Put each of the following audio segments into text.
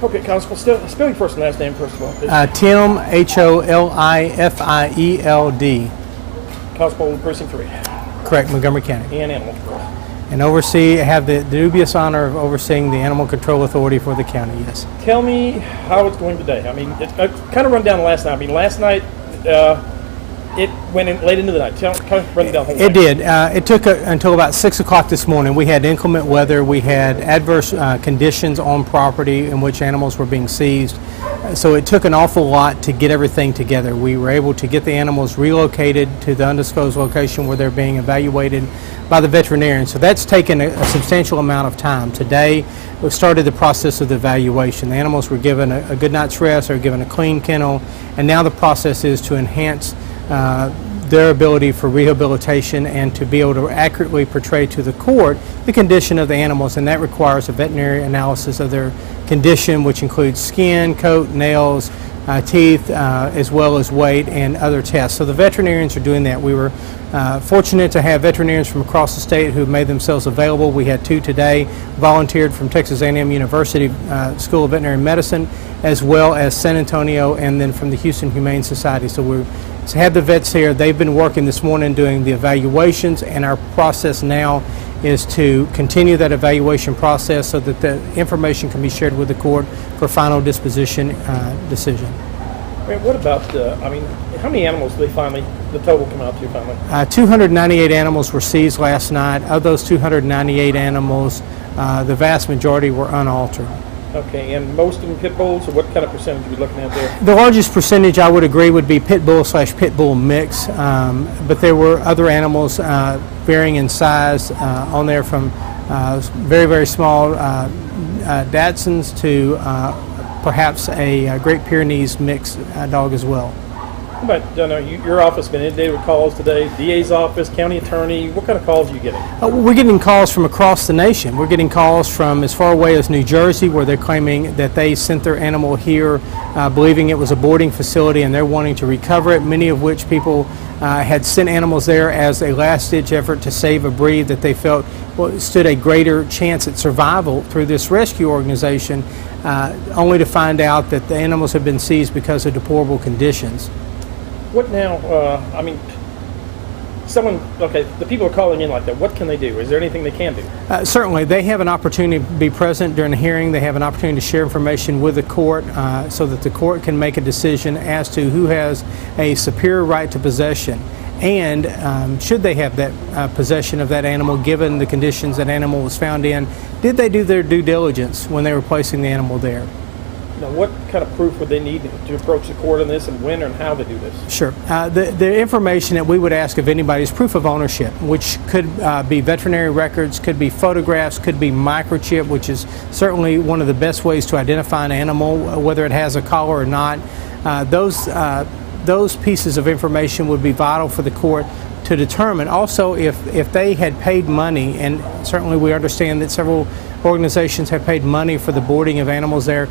Okay, Constable, spell your first and last name first of all. Tim, Holifield. Constable, Precinct 3. Correct, Montgomery County. And animal control. And have the dubious honor of overseeing the Animal Control Authority for the county, yes. Tell me how it's going today. I mean, it kind of run down last night. I mean, last night it went in late into the night. Kind of run down the whole It did. It took until about 6 o'clock this morning. We had inclement weather. We had adverse conditions on property in which animals were being seized. So it took an awful lot to get everything together. We were able to get the animals relocated to the undisclosed location where they're being evaluated by the veterinarian. So that's taken a substantial amount of time. Today, we started the process of the evaluation. The animals were given a good night's rest, they were given a clean kennel, and now the process is to enhance their ability for rehabilitation and to be able to accurately portray to the court the condition of the animals, and that requires a veterinary analysis of their condition, which includes skin, coat, nails, teeth, as well as weight and other tests. So the veterinarians are doing that. We were fortunate to have veterinarians from across the state who made themselves available. We had 2 today, volunteered from Texas A&M University School of Veterinary Medicine, as well as San Antonio, and then from the Houston Humane Society. So we have the vets here. They've been working this morning doing the evaluations, and our process now is to continue that evaluation process so that the information can be shared with the court for final disposition decision. I mean, what about, I mean, how many animals did the total come out to finally? 298 animals were seized last night. Of those 298 animals, the vast majority were unaltered. Okay, and most of them pit bulls, or what kind of percentage are we looking at there? The largest percentage, I would agree, would be pit bull / pit bull mix, but there were other animals varying in size on there, from very, very small Dachshunds to perhaps a Great Pyrenees mixed dog as well. But your office been inundated with calls today, DA's office, county attorney. What kind of calls are you getting? We're getting calls from across the nation. We're getting calls from as far away as New Jersey, where they're claiming that they sent their animal here believing it was a boarding facility, and they're wanting to recover it, many of which people had sent animals there as a last-ditch effort to save a breed that they felt stood a greater chance at survival through this rescue organization, only to find out that the animals have been seized because of deplorable conditions. What now, I mean, the people are calling in like that. What can they do? Is there anything they can do? Certainly. They have an opportunity to be present during the hearing. They have an opportunity to share information with the court so that the court can make a decision as to who has a superior right to possession. And should they have that possession of that animal, given the conditions that animal was found in, did they do their due diligence when they were placing the animal there? Now, what kind of proof would they need to approach the court on this, and when and how they do this? Sure. The information that we would ask of anybody is proof of ownership, which could be veterinary records, could be photographs, could be microchip, which is certainly one of the best ways to identify an animal, whether it has a collar or not. Those pieces of information would be vital for the court to determine. Also, if they had paid money, and certainly we understand that several organizations have paid money for the boarding of animals there,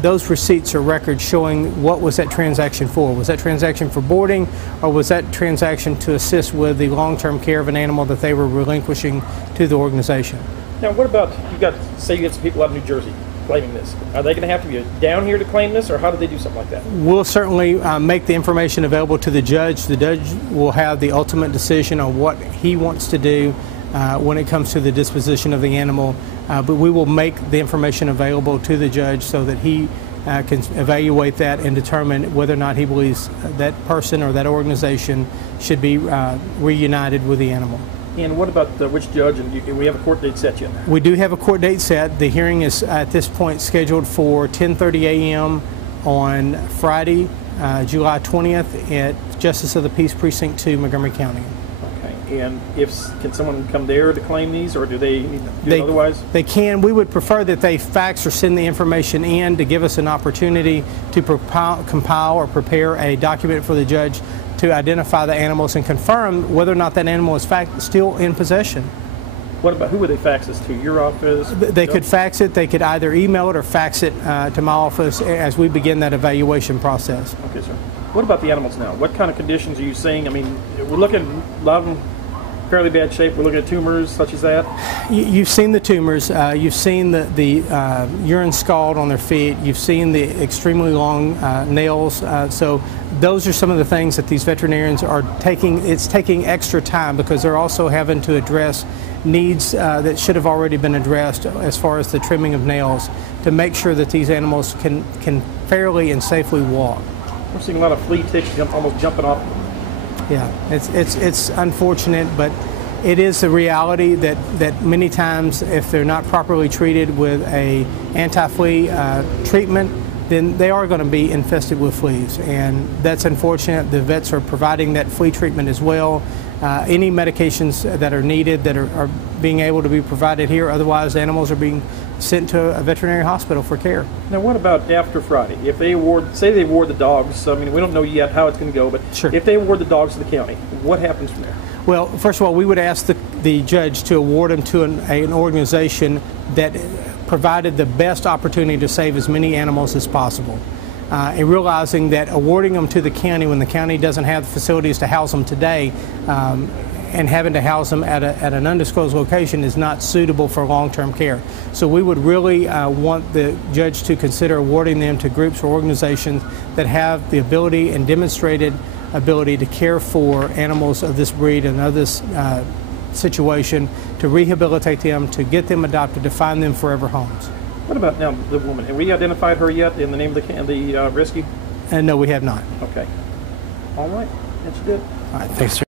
those receipts or records showing what was that transaction for. Was that transaction for boarding, or was that transaction to assist with the long-term care of an animal that they were relinquishing to the organization? Now, what about, say you get some people out of New Jersey claiming this. Are they going to have to be down here to claim this, or how do they do something like that? We'll certainly make the information available to the judge. The judge will have the ultimate decision on what he wants to do when it comes to the disposition of the animal, but we will make the information available to the judge so that he can evaluate that and determine whether or not he believes that person or that organization should be reunited with the animal. And what about which judge? And we have a court date set yet? We do have a court date set. The hearing is at this point scheduled for 10:30 a.m. on Friday, July 20th at Justice of the Peace Precinct 2, Montgomery County. Okay. And can someone come there to claim these, or do they need to do it otherwise? They can. We would prefer that they fax or send the information in to give us an opportunity to compile or prepare a document for the judge to identify the animals and confirm whether or not that animal is still in possession. What about, who would they fax this to? Your office? They could fax it. They could either email it or fax it to my office as we begin that evaluation process. Okay, sir. What about the animals now? What kind of conditions are you seeing? I mean, we're looking at a lot of them fairly bad shape? We're looking at tumors such as that? You've seen the tumors. You've seen the urine scald on their feet. You've seen the extremely long nails. So those are some of the things that these veterinarians are taking. It's taking extra time because they're also having to address needs that should have already been addressed as far as the trimming of nails to make sure that these animals can fairly and safely walk. We're seeing a lot of flea ticks almost jumping off. Yeah, it's unfortunate, but it is the reality that many times if they're not properly treated with a anti-flea treatment, then they are going to be infested with fleas, and that's unfortunate. The vets are providing that flea treatment as well. Any medications that are needed that are being able to be provided here, otherwise animals are being sent to a veterinary hospital for care. Now what about after Friday? If they award, say they award the dogs, I mean we don't know yet how it's going to go, but sure. If they award the dogs to the county, what happens from there? Well, first of all, we would ask the judge to award them to an organization that provided the best opportunity to save as many animals as possible. And realizing that awarding them to the county when the county doesn't have the facilities to house them today and having to house them at an undisclosed location is not suitable for long-term care. So we would really want the judge to consider awarding them to groups or organizations that have the ability and demonstrated ability to care for animals of this breed and of this situation, to rehabilitate them, to get them adopted, to find them forever homes. What about now the woman? Have we identified her yet in the name of the rescue? No, we have not. Okay. All right. That's good. All right. Thanks, sir.